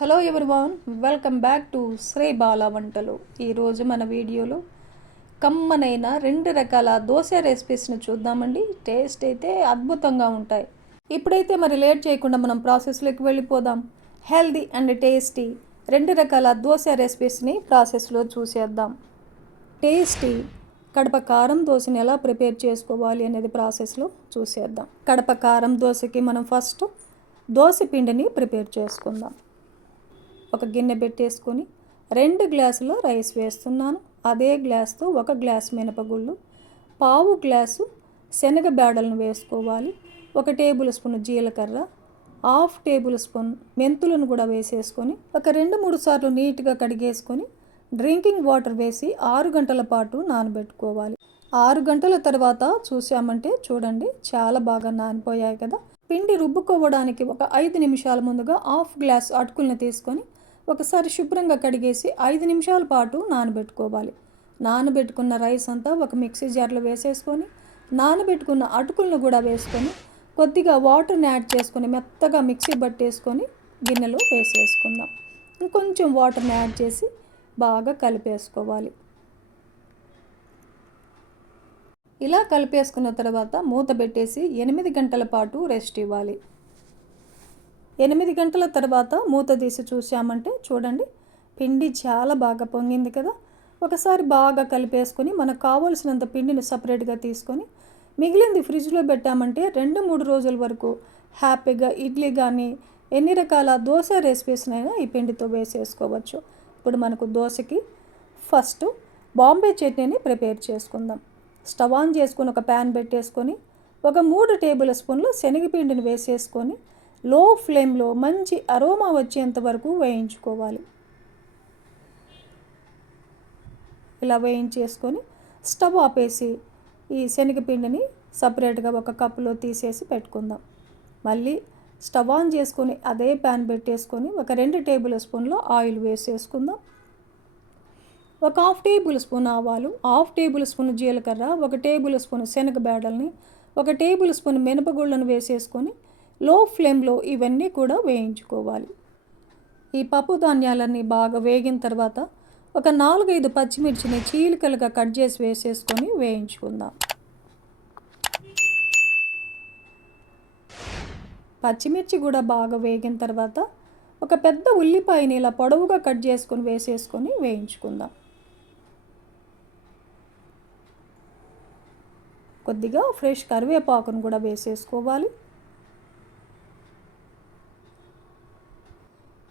Hello everyone, welcome back to Sri Bala Vantalu. ఈరోజు మన వీడియోలో కమ్మనైన 2 రకాల దోశ రెసిపీస్ని చూద్దామండి. టేస్ట్ అయితే అద్భుతంగా ఉంటాయి. ఇప్పుడైతే మరి లేట్ చేయకుండా మనం ప్రాసెస్లోకి వెళ్ళిపోదాం. హెల్దీ అండ్ టేస్టీ 2 రకాల దోశ రెసిపీస్ని ప్రాసెస్లో చూసేద్దాం. టేస్టీ కడప కారం దోశని ఎలా ప్రిపేర్ చేసుకోవాలి అనేది ప్రాసెస్లో చూసేద్దాం. కడప కారం దోశకి మనం ఫస్ట్ దోశ పిండిని ప్రిపేర్ చేసుకుందాం. ఒక గిన్నె పెట్టేసుకొని 2 గ్లాసుల రైస్ వేస్తున్నాను. అదే గ్లాస్తో 1 గ్లాస్ మినపగుళ్ళు, పావు గ్లాసు శనగ బేడలను వేసుకోవాలి. 1 టేబుల్ స్పూన్ జీలకర్ర, 1/2 టేబుల్ స్పూన్ మెంతులను కూడా వేసేసుకొని ఒక 2-3 సార్లు నీట్గా కడిగేసుకొని డ్రింకింగ్ వాటర్ వేసి 6 గంటల పాటు నానబెట్టుకోవాలి. 6 గంటల తర్వాత చూసామంటే చూడండి చాలా బాగా నానిపోయాయి కదా. పిండి రుబ్బుకోవడానికి ఒక 5 నిమిషాల ముందుగా 1/2 గ్లాస్ అటుకులను తీసుకొని ఒకసారి శుభ్రంగా కడిగేసి 5 నిమిషాల పాటు నానబెట్టుకోవాలి. నానబెట్టుకున్న రైస్ అంతా ఒక మిక్సీ జార్లో వేసేసుకొని నానబెట్టుకున్న అటుకులను కూడా వేసుకొని కొద్దిగా వాటర్ని యాడ్ చేసుకొని మెత్తగా మిక్సీ పట్టేసుకొని గిన్నెలో వేసేసుకుందాం. ఇంకొంచెం వాటర్ని యాడ్ చేసి బాగా కలిపేసుకోవాలి. ఇలా కలిపేసుకున్న తర్వాత మూత పెట్టేసి 8 గంటల పాటు రెస్ట్ ఇవ్వాలి. 8 గంటల తర్వాత మూత తీసి చూసామంటే చూడండి పిండి చాలా బాగా పొంగింది కదా. ఒకసారి బాగా కలిపేసుకొని మనకు కావాల్సినంత పిండిని సపరేట్గా తీసుకొని మిగిలింది ఫ్రిడ్జ్లో పెట్టామంటే 2-3 రోజుల వరకు హ్యాపీగా ఇడ్లీ కానీ ఎన్ని రకాల దోశ రెసిపీస్నైనా ఈ పిండితో వేసేసుకోవచ్చు. ఇప్పుడు మనకు దోశకి ఫస్ట్ బాంబే చట్నీని ప్రిపేర్ చేసుకుందాం. స్టవ్ ఆన్ చేసుకొని ఒక ప్యాన్ పెట్టేసుకొని ఒక 3 టేబుల్ స్పూన్లు శనగపిండిని వేసేసుకొని లో ఫ్లేమ్లో మంచి అరోమా వచ్చేంత వరకు వేయించుకోవాలి. ఇలా వేయించేసుకొని స్టవ్ ఆపేసి ఈ శనగపిండిని సపరేట్గా ఒక కప్పులో తీసేసి పెట్టుకుందాం. మళ్ళీ స్టవ్ ఆన్ చేసుకొని అదే ప్యాన్ పెట్టేసుకొని ఒక 2 టేబుల్ స్పూన్లు ఆయిల్ వేసేసుకుందాం. ఒక 1/2 టేబుల్ స్పూన్ ఆవాలు, 1/2 టేబుల్ స్పూన్ జీలకర్ర, 1 టేబుల్ స్పూన్ శనగ బేడల్ని, 1 టేబుల్ స్పూన్ మినపగుళ్ళను వేసేసుకొని లో ఫ్లేమ్లో ఇవన్నీ కూడా వేయించుకోవాలి. ఈ పప్పు ధాన్యాలన్నీ బాగా వేగిన తర్వాత ఒక 4-5 పచ్చిమిర్చిని చీలికలుగా కట్ చేసి వేసేసుకొని వేయించుకుందాం. పచ్చిమిర్చి కూడా బాగా వేగిన తర్వాత ఒక పెద్ద ఉల్లిపాయని ఇలా పొడవుగా కట్ చేసుకొని వేసేసుకొని వేయించుకుందాం. కొద్దిగా ఫ్రెష్ కరివేపాకును కూడా వేసేసుకోవాలి.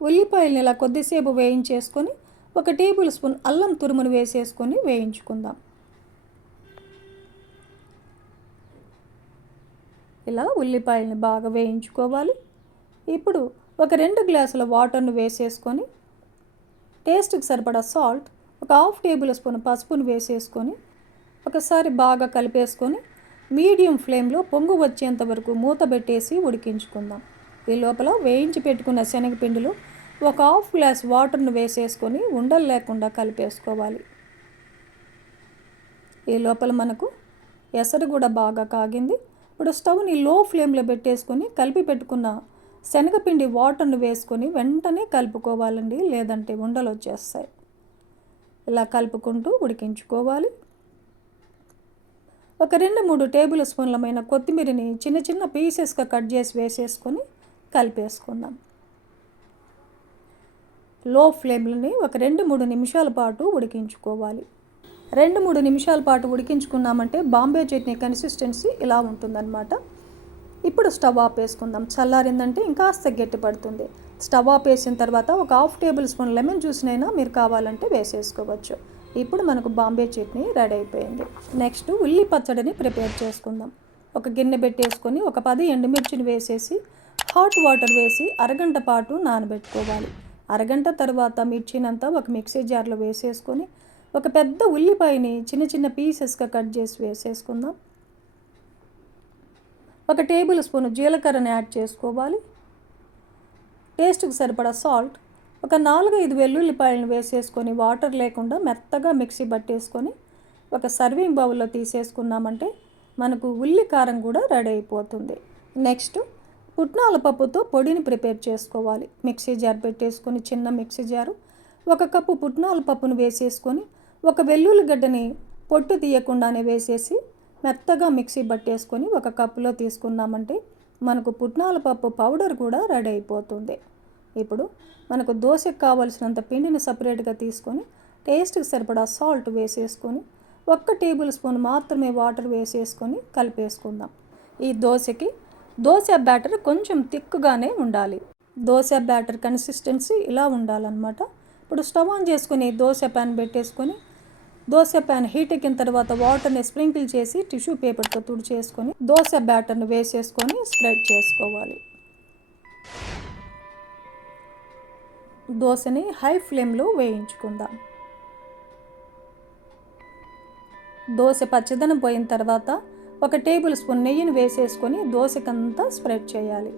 ఉల్లిపాయలను ఇలా కొద్దిసేపు వేయించేసుకొని 1 టేబుల్ స్పూన్ అల్లం తురుమును వేసేసుకొని వేయించుకుందాం. ఇలా ఉల్లిపాయలను బాగా వేయించుకోవాలి. ఇప్పుడు ఒక 2 గ్లాసుల వాటర్ను వేసేసుకొని టేస్ట్కి సరిపడా సాల్ట్, ఒక 1/2 టేబుల్ స్పూన్ పసుపును వేసేసుకొని ఒకసారి బాగా కలిపేసుకొని మీడియం ఫ్లేమ్లో పొంగు వచ్చేంత వరకు మూత పెట్టేసి ఉడికించుకుందాం. ఈ లోపల వేయించి పెట్టుకున్న శనగపిండిలో ఒక 1/2 గ్లాస్ వాటర్ను వేసేసుకొని ఉండలు లేకుండా కలిపేసుకోవాలి. ఈ లోపల మనకు ఎసరు కూడా బాగా కాగింది. ఇప్పుడు స్టవ్ని లో ఫ్లేమ్లో పెట్టేసుకొని కలిపి పెట్టుకున్న శనగపిండి వాటర్ను వేసుకొని వెంటనే కలుపుకోవాలండి, లేదంటే ఉండలు వచ్చేస్తాయి. ఇలా కలుపుకుంటూ ఉడికించుకోవాలి. ఒక 2-3 టేబుల్ స్పూన్లమైన కొత్తిమీరని చిన్న చిన్న పీసెస్గా కట్ చేసి వేసేసుకొని కలిపేసుకుందాం. లో ఫ్లేమ్లోని ఒక 2-3 నిమిషాల పాటు ఉడికించుకోవాలి. 2-3 నిమిషాల పాటు ఉడికించుకున్నామంటే బాంబే చట్నీ కన్సిస్టెన్సీ ఇలా ఉంటుందన్నమాట. ఇప్పుడు స్టవ్ ఆపేసుకుందాం. చల్లారిందంటే ఇంకాస్త గట్టి పడుతుంది. స్టవ్ ఆపేసిన తర్వాత ఒక 1/2 టేబుల్ స్పూన్ లెమన్ జ్యూస్నైనా మీరు కావాలంటే వేసేసుకోవచ్చు. ఇప్పుడు మనకు బాంబే చట్నీ రెడీ అయిపోయింది. నెక్స్ట్ ఉల్లి పచ్చడిని ప్రిపేర్ చేసుకుందాం. ఒక గిన్నె పెట్టేసుకొని ఒక 10 ఎండుమిర్చిని వేసేసి హాట్ వాటర్ వేసి అరగంట పాటు నానబెట్టుకోవాలి. అరగంట తర్వాత మిర్చినంతా ఒక మిక్సీ జార్లో వేసేసుకొని ఒక పెద్ద ఉల్లిపాయని చిన్న చిన్న పీసెస్గా కట్ చేసి వేసేసుకుందాం. 1 టేబుల్ స్పూన్ జీలకర్రని యాడ్ చేసుకోవాలి. టేస్ట్కి సరిపడా సాల్ట్, ఒక 4-5 వెల్లుల్లిపాయలను వేసేసుకొని వాటర్ లేకుండా మెత్తగా మిక్సీ పట్టేసుకొని ఒక సర్వింగ్ బౌల్లో తీసేసుకున్నామంటే మనకు ఉల్లి కారం కూడా రెడీ అయిపోతుంది. నెక్స్ట్ పుట్నాల పప్పుతో పొడిని ప్రిపేర్ చేసుకోవాలి. మిక్సీ జార్ పెట్టేసుకొని, చిన్న మిక్సీ జారు, 1 కప్పు పుట్నాల పప్పును వేసేసుకొని, 1 వెల్లుల్లి గడ్డని పొట్టు తీయకుండానే వేసేసి మెత్తగా మిక్సీ పట్టేసుకొని 1 కప్పులో తీసుకున్నామంటే మనకు పుట్నాల పప్పు పౌడర్ కూడా రెడీ అయిపోతుంది. ఇప్పుడు మనకు దోశకు కావలసినంత పిండిని సపరేట్గా తీసుకొని టేస్ట్కి సరిపడా సాల్ట్ వేసేసుకొని 1 టేబుల్ స్పూన్ మాత్రమే వాటర్ వేసేసుకొని కలిపేసుకుందాం. ఈ దోశకి దోశ బ్యాటర్ కొంచెం థిక్గానే ఉండాలి. దోశ బ్యాటర్ కన్సిస్టెన్సీ ఇలా ఉండాలన్నమాట. ఇప్పుడు స్టవ్ ఆన్ చేసుకొని దోశ ప్యాన్ పెట్టేసుకొని, దోశ ప్యాన్ హీట్ ఎక్కిన తర్వాత వాటర్ని స్ప్రింకిల్ చేసి టిష్యూ పేపర్తో తుడిచేసుకొని దోశ బ్యాటర్ని వేసేసుకొని స్ప్రెడ్ చేసుకోవాలి. దోశని హై ఫ్లేమ్లో వేయించుకుందాం. దోశ పచ్చదనం పోయిన తర్వాత 1 టేబుల్ స్పూన్ నెయ్యిని వేసేసుకొని దోశకంతా స్ప్రెడ్ చేయాలి.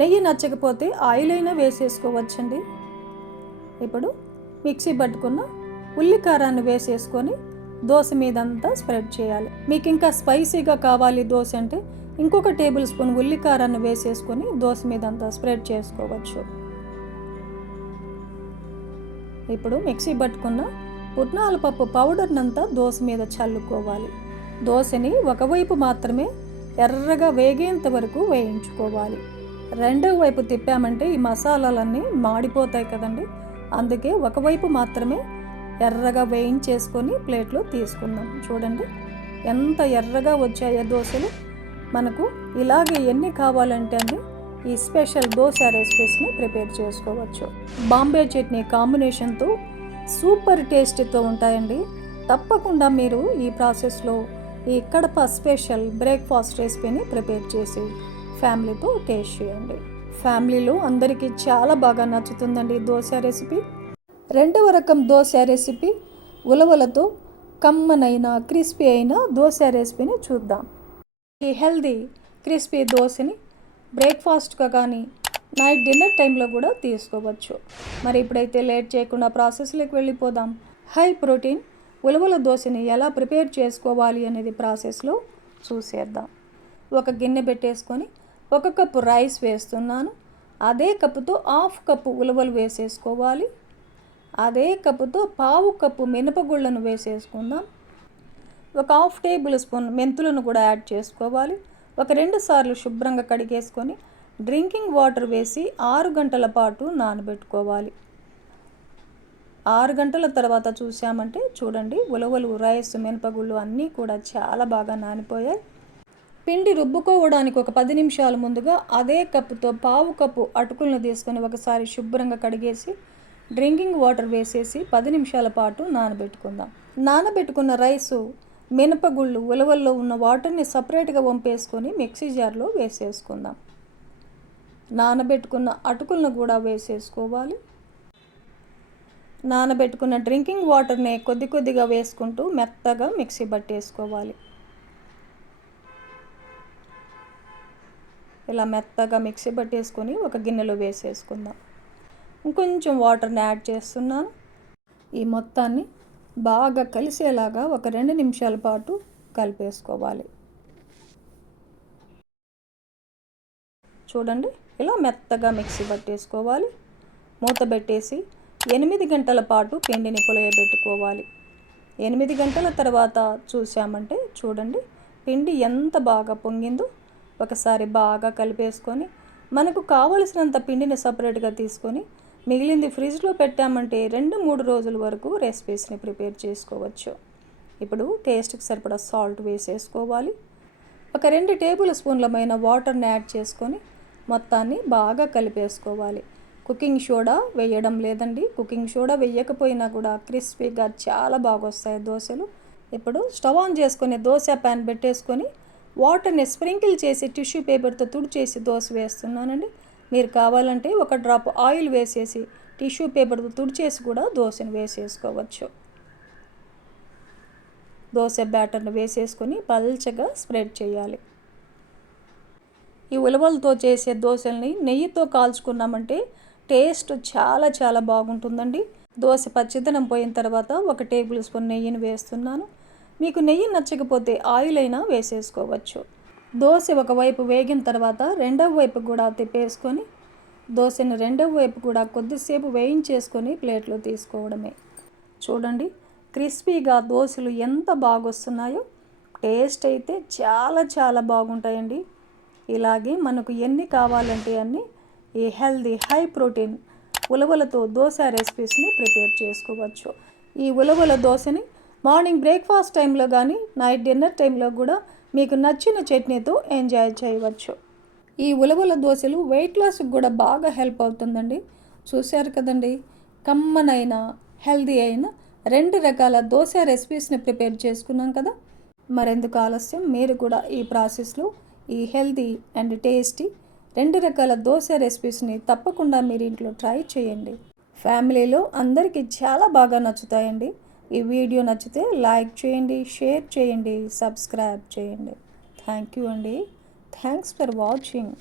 నెయ్యి నచ్చకపోతే ఆయిల్ అయినా వేసేసుకోవచ్చండి. ఇప్పుడు మిక్సీ పట్టుకున్న ఉల్లికారాన్ని వేసేసుకొని దోశ మీదంతా స్ప్రెడ్ చేయాలి. మీకు ఇంకా స్పైసీగా కావాలి దోశ అంటే ఇంకొక టేబుల్ స్పూన్ ఉల్లికారాన్ని వేసేసుకొని దోశ మీదంతా స్ప్రెడ్ చేసుకోవచ్చు. ఇప్పుడు మిక్సీ పట్టుకున్న పుట్నాల పప్పు పౌడర్నంతా దోశ మీద చల్లుకోవాలి. దోశని ఒకవైపు మాత్రమే ఎర్రగా వేగేంత వరకు వేయించుకోవాలి. రెండవ వైపు తిప్పామంటే ఈ మసాలాలన్నీ మాడిపోతాయి కదండి. అందుకే ఒకవైపు మాత్రమే ఎర్రగా వేయించేసుకొని ప్లేట్లో తీసుకుందాం. చూడండి ఎంత ఎర్రగా వచ్చాయో దోశలు. మనకు ఇలాగే ఎన్ని కావాలంటే అండి ఈ స్పెషల్ దోశ రెసిపీస్ని ప్రిపేర్ చేసుకోవచ్చు. బాంబే చట్నీ కాంబినేషన్తో సూపర్ టేస్టీతో ఉంటాయండి. తప్పకుండా మీరు ఈ ప్రాసెస్లో ఈ కడప స్పెషల్ బ్రేక్ఫాస్ట్ రెసిపీని ప్రిపేర్ చేసి ఫ్యామిలీతో టేస్ట్ చేయండి. ఫ్యామిలీలో అందరికీ చాలా బాగా నచ్చుతుందండి దోశ రెసిపీ. రెండవ రకం దోశ రెసిపీ ఉలవలతో కమ్మనైన క్రిస్పీ అయిన దోశ రెసిపీని చూద్దాం. ఈ హెల్దీ క్రిస్పీ దోశని బ్రేక్ఫాస్ట్గా కానీ నైట్ డిన్నర్ టైంలో కూడా తీసుకోవచ్చు. మరి ఇప్పుడైతే లేట్ చేయకుండా ప్రాసెస్లోకి వెళ్ళిపోదాం. హై ప్రోటీన్ ఉలవల దోశని ఎలా ప్రిపేర్ చేసుకోవాలి అనేది ప్రాసెస్లో చూసేద్దాం. 1 గిన్నె పెట్టేసుకొని 1 కప్పు రైస్ వేస్తున్నాను. అదే కప్పుతో 1/2 కప్పు ఉలవలు వేసేసుకోవాలి. అదే కప్పుతో 1/2 కప్పు మినపగుళ్ళను వేసేసుకుందాం. 1/2 టేబుల్ స్పూన్ మెంతులను కూడా యాడ్ చేసుకోవాలి. 2 సార్లు శుభ్రంగా కడిగేసుకొని డ్రింకింగ్ వాటర్ వేసి 6 గంటల పాటు నానబెట్టుకోవాలి. 6 గంటల తర్వాత చూసామంటే చూడండి ఉలవలు, రైస్, మినపగుళ్ళు అన్నీ కూడా చాలా బాగా నానిపోయాయి. పిండి రుబ్బుకోవడానికి ఒక 10 నిమిషాల ముందుగా అదే కప్పుతో 1/2 కప్పు అటుకులను తీసుకొని ఒకసారి శుభ్రంగా కడిగేసి డ్రింకింగ్ వాటర్ వేసేసి 10 నిమిషాల పాటు నానబెట్టుకుందాం. నానబెట్టుకున్న రైసు, మినపగుళ్ళు, ఉలవల్లో ఉన్న వాటర్ని సపరేట్గా వంపేసుకొని మిక్సీ జార్లో వేసేసుకుందాం. నానబెట్టుకున్న అటుకులను కూడా వేసేసుకోవాలి. నానబెట్టుకున్న డ్రింకింగ్ వాటర్ని కొద్ది కొద్దిగా వేసుకుంటూ మెత్తగా మిక్సీ పట్టేసుకోవాలి. ఇలా మెత్తగా మిక్సీ పట్టేసుకొని ఒక గిన్నెలో వేసేసుకుందాం. ఇంకొంచెం వాటర్ని యాడ్ చేస్తున్నాను. ఈ మొత్తాన్ని బాగా కలిసేలాగా ఒక 2 నిమిషాల పాటు కలిపేసుకోవాలి. చూడండి ఇలా మెత్తగా మిక్సీ పట్టేసుకోవాలి. మూత పెట్టేసి 8 గంటల పాటు పిండిని పులియబెట్టుకోవాలి. 8 గంటల తర్వాత చూసామంటే చూడండి పిండి ఎంత బాగా పొంగిందో. ఒకసారి బాగా కలిపేసుకొని మనకు కావలసినంత పిండిని సపరేట్గా తీసుకొని మిగిలింది ఫ్రిడ్జ్లో పెట్టామంటే 2-3 రోజుల వరకు రెసిపీస్ని ప్రిపేర్ చేసుకోవచ్చు. ఇప్పుడు టేస్ట్కి సరిపడా సాల్ట్ వేసేసుకోవాలి. ఒక 2 టేబుల్ స్పూన్లమైన వాటర్ని యాడ్ చేసుకొని మొత్తాన్ని బాగా కలిపేసుకోవాలి. కుకింగ్ సోడా వేయడం లేదండి. కుకింగ్ సోడా వేయకపోయినా కూడా క్రిస్పీగా చాలా బాగా వస్తాయి దోశలు. ఇప్పుడు స్టవ్ ఆన్ చేసుకొని దోశ ప్యాన్ పెట్టేసుకొని వాటర్ని స్ప్రింకిల్ చేసి టిష్యూ పేపర్తో తుడిచేసి దోశ వేస్తున్నానండి. మీరు కావాలంటే 1 డ్రాప్ ఆయిల్ వేసేసి టిష్యూ పేపర్తో తుడిచేసి కూడా దోశను వేసేసుకోవచ్చు. దోశ బ్యాటర్ని వేసేసుకొని పల్చగా స్ప్రెడ్ చేయాలి. ఈ ఉలవలతో చేసే దోశల్ని నెయ్యితో కాల్చుకున్నామంటే టేస్ట్ చాలా చాలా బాగుంటుందండి. దోశ పచ్చిదనం పోయిన తర్వాత 1 టేబుల్ స్పూన్ నెయ్యిని వేస్తున్నాను. మీకు నెయ్యి నచ్చకపోతే ఆయిల్ అయినా వేసేసుకోవచ్చు. దోశ ఒకవైపు వేగిన తర్వాత రెండవ వైపు కూడా తిప్పేసుకొని దోశని రెండవ వైపు కూడా కొద్దిసేపు వేయించేసుకొని ప్లేట్లో తీసుకోవడమే. చూడండి క్రిస్పీగా దోశలు ఎంత బాగొస్తున్నాయో. టేస్ట్ అయితే చాలా చాలా బాగుంటాయండి. ఇలాగే మనకు ఎన్ని కావాలంటే అన్ని ఈ హెల్దీ హై ప్రోటీన్ ఉలవలతో దోశ రెసిపీస్ని ప్రిపేర్ చేసుకోవచ్చు. ఈ ఉలవల దోశని మార్నింగ్ బ్రేక్ఫాస్ట్ టైంలో కానీ నైట్ డిన్నర్ టైంలో కూడా మీకు నచ్చిన చట్నీతో ఎంజాయ్ చేయవచ్చు. ఈ ఉలవల దోశలు వెయిట్ లాస్కి కూడా బాగా హెల్ప్ అవుతుందండి. చూశారు కదండి, కమ్మనైన హెల్దీ అయిన 2 రకాల దోశ రెసిపీస్ని ప్రిపేర్ చేసుకున్నాం కదా. మరెందుకు ఆలస్యం, మీరు కూడా ఈ ప్రాసెస్లో ఈ హెల్దీ అండ్ టేస్టీ 2 రకాల దోశ రెసిపీస్ని తప్పకుండా మీరు ఇంట్లో ట్రై చేయండి. ఫ్యామిలీలో అందరికీ చాలా బాగా నచ్చుతాయండి. ఈ వీడియో నచ్చితే లైక్ చేయండి, షేర్ చేయండి, సబ్స్క్రైబ్ చేయండి. థ్యాంక్ యూ అండి. Thanks for watching.